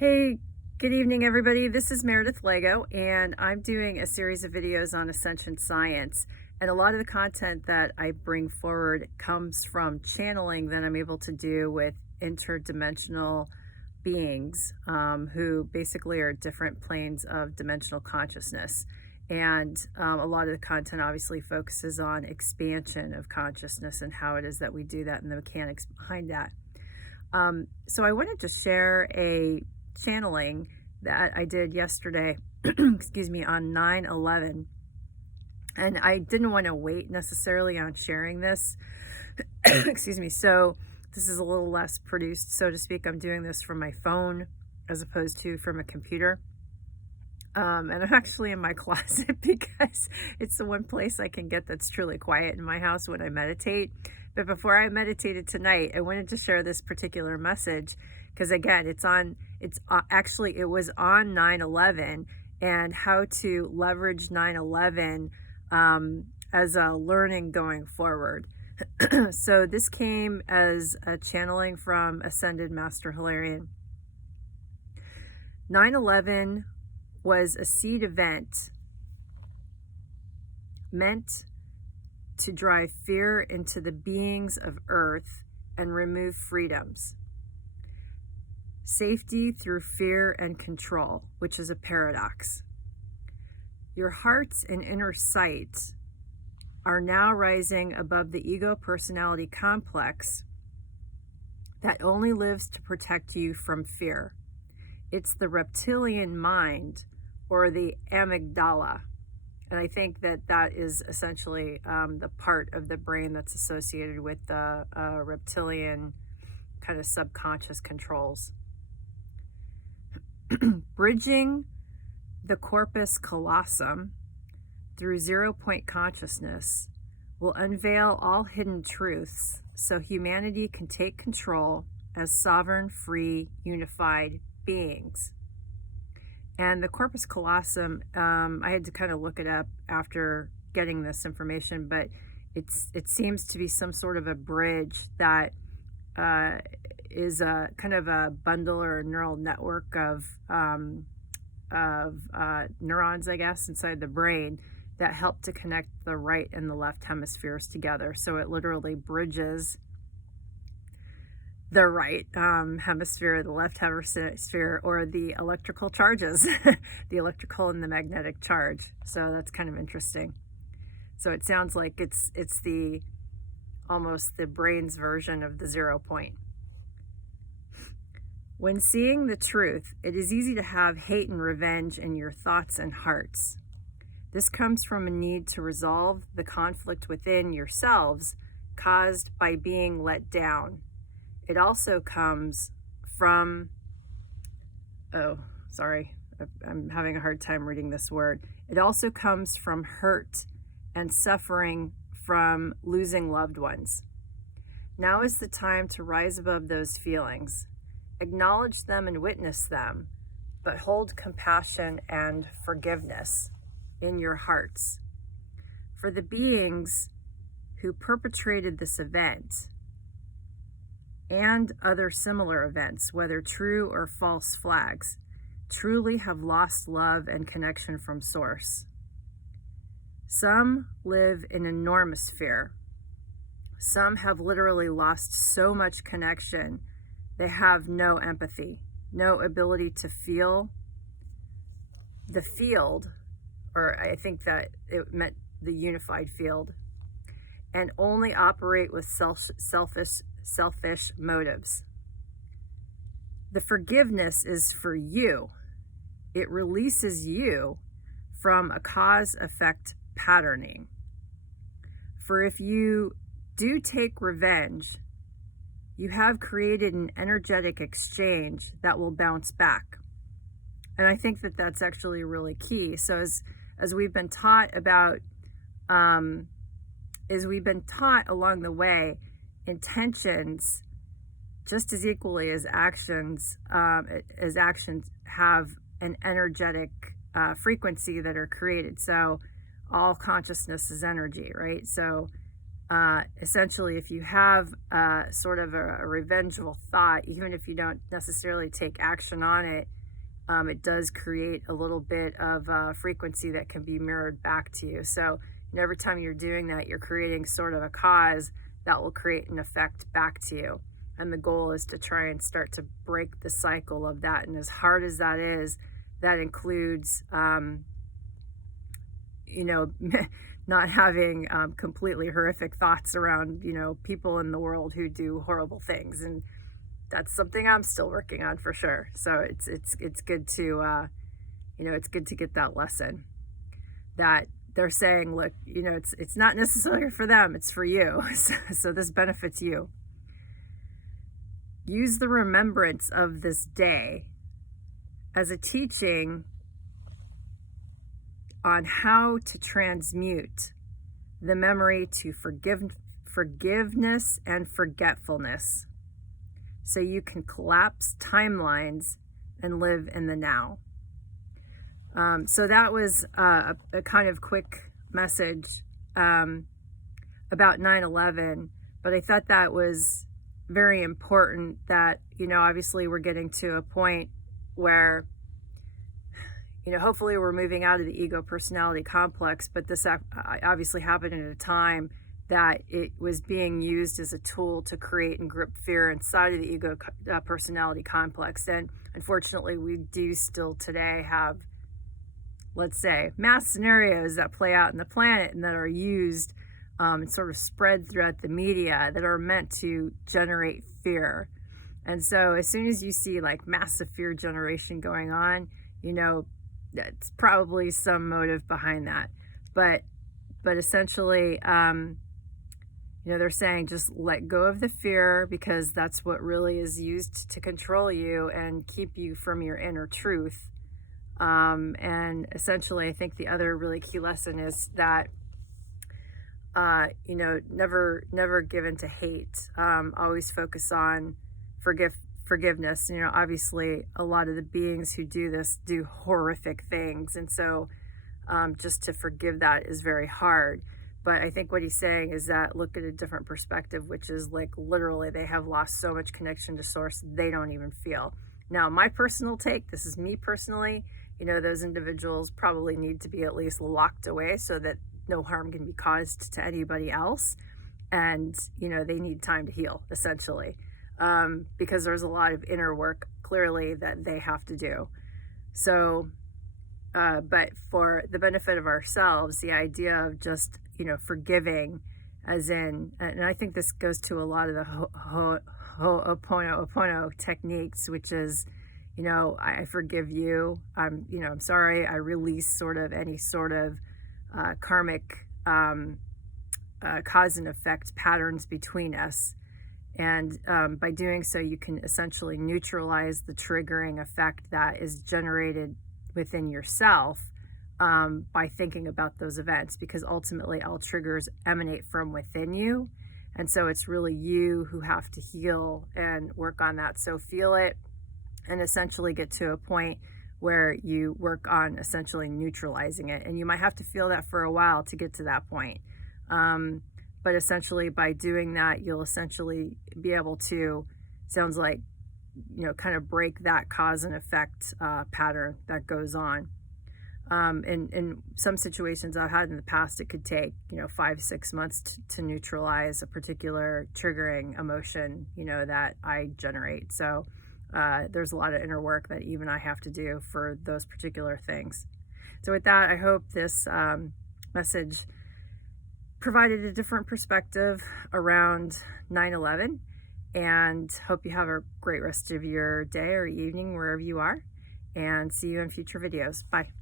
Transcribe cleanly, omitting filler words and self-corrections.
Hey, good evening, everybody. This is Meredith Lego, and I'm doing a series of videos on Ascension science. And a lot of the content that I bring forward comes from channeling that I'm able to do with interdimensional beings who basically are different planes of dimensional consciousness. And a lot of the content obviously focuses on expansion of consciousness and how it is that we do that and the mechanics behind that. So I wanted to share a channeling that I did yesterday, excuse me, on 9/11. And I didn't want to wait necessarily on sharing this, excuse me. So this is a little less produced, so to speak. I'm doing this from my phone as opposed to from a computer. And I'm actually in my closet because it's the one place I can get that's truly quiet in my house when I meditate. But before I meditated tonight, I wanted to share this particular message because again, it was on 9/11 and how to leverage 9/11 as a learning going forward. So this came as a channeling from Ascended Master Hilarion. 9/11 was a seed event meant to drive fear into the beings of Earth and remove freedoms. Safety through fear and control, which is a paradox. Your hearts and inner sight are now rising above the ego personality complex that only lives to protect you from fear. It's the reptilian mind, or the amygdala. And I think that that is essentially the part of the brain that's associated with the reptilian kind of subconscious controls. Bridging the corpus callosum through 0-point consciousness will unveil all hidden truths so humanity can take control as sovereign, free, unified beings. And the corpus callosum, I had to kind of look it up after getting this information, but it seems to be some sort of a bridge that is a kind of a bundle or a neural network of neurons, I guess, inside the brain that help to connect the right and the left hemispheres together. So it literally bridges the right hemisphere, the left hemisphere, or the electrical charges, the electrical and the magnetic charge. So that's kind of interesting. So it sounds like it's the almost the brain's version of the 0 point. When seeing the truth, it is easy to have hate and revenge in your thoughts and hearts. This comes from a need to resolve the conflict within yourselves caused by being let down. It also comes from, I'm having a hard time reading this word. It also comes from hurt and suffering from losing loved ones. Now is the time to rise above those feelings. Acknowledge them and witness them, but hold compassion and forgiveness in your hearts. For the beings who perpetrated this event and other similar events, whether true or false flags, truly have lost love and connection from Source. Some live in enormous fear. Some have literally lost so much connection, they have no empathy, no ability to feel the field, or I think that it meant the unified field, and only operate with selfish motives. The forgiveness is for you. It releases you from a cause-effect patterning. For if you do take revenge, you have created an energetic exchange that will bounce back. And I think that that's actually really key. So as we've been taught about, along the way, intentions just as equally as actions have an energetic frequency that are created. So all consciousness is energy, right? So essentially, if you have sort of a revengeful thought, even if you don't necessarily take action on it, it does create a little bit of frequency that can be mirrored back to you. So every time you're doing that, you're creating sort of a cause that will create an effect back to you. And the goal is to try and start to break the cycle of that. And as hard as that is, that includes, not having completely horrific thoughts around, people in the world who do horrible things. And that's something I'm still working on for sure. So it's good to, it's good to get that lesson that they're saying, look, it's not necessarily for them, it's for you. So this benefits you. Use the remembrance of this day as a teaching on how to transmute the memory to forgiveness and forgetfulness, so you can collapse timelines and live in the now. So that was a kind of quick message about 9/11, but I thought that was very important that, obviously we're getting to a point where, hopefully we're moving out of the ego personality complex, but this obviously happened at a time that it was being used as a tool to create and grip fear inside of the ego personality complex. And unfortunately, we do still today have, let's say, mass scenarios that play out in the planet and that are used and sort of spread throughout the media that are meant to generate fear. And so as soon as you see like massive fear generation going on, it's probably some motive behind that. But essentially, they're saying just let go of the fear, because that's what really is used to control you and keep you from your inner truth. And essentially, I think the other really key lesson is that, never give in to hate. Always focus on forgiveness. Obviously, a lot of the beings who do this do horrific things. And so just to forgive that is very hard. But I think what he's saying is that look at a different perspective, which is like literally they have lost so much connection to source they don't even feel. Now, my personal take, this is me personally, those individuals probably need to be at least locked away so that no harm can be caused to anybody else. And, they need time to heal, essentially, because there's a lot of inner work clearly that they have to do. So, but for the benefit of ourselves, the idea of just, forgiving, as in, and I think this goes to a lot of the Ho'oponopono techniques, which is, I forgive you. I'm sorry. I release sort of any sort of karmic cause and effect patterns between us. And by doing so, you can essentially neutralize the triggering effect that is generated within yourself by thinking about those events, because ultimately all triggers emanate from within you. And so it's really you who have to heal and work on that. So feel it and essentially get to a point where you work on essentially neutralizing it. And you might have to feel that for a while to get to that point. But essentially by doing that, you'll essentially be able to, sounds like, kind of break that cause and effect pattern that goes on. In some situations I've had in the past, it could take, 5-6 months to neutralize a particular triggering emotion, that I generate. So there's a lot of inner work that even I have to do for those particular things. So with that, I hope this message provided a different perspective around 9/11, and hope you have a great rest of your day or evening wherever you are, and see you in future videos. Bye.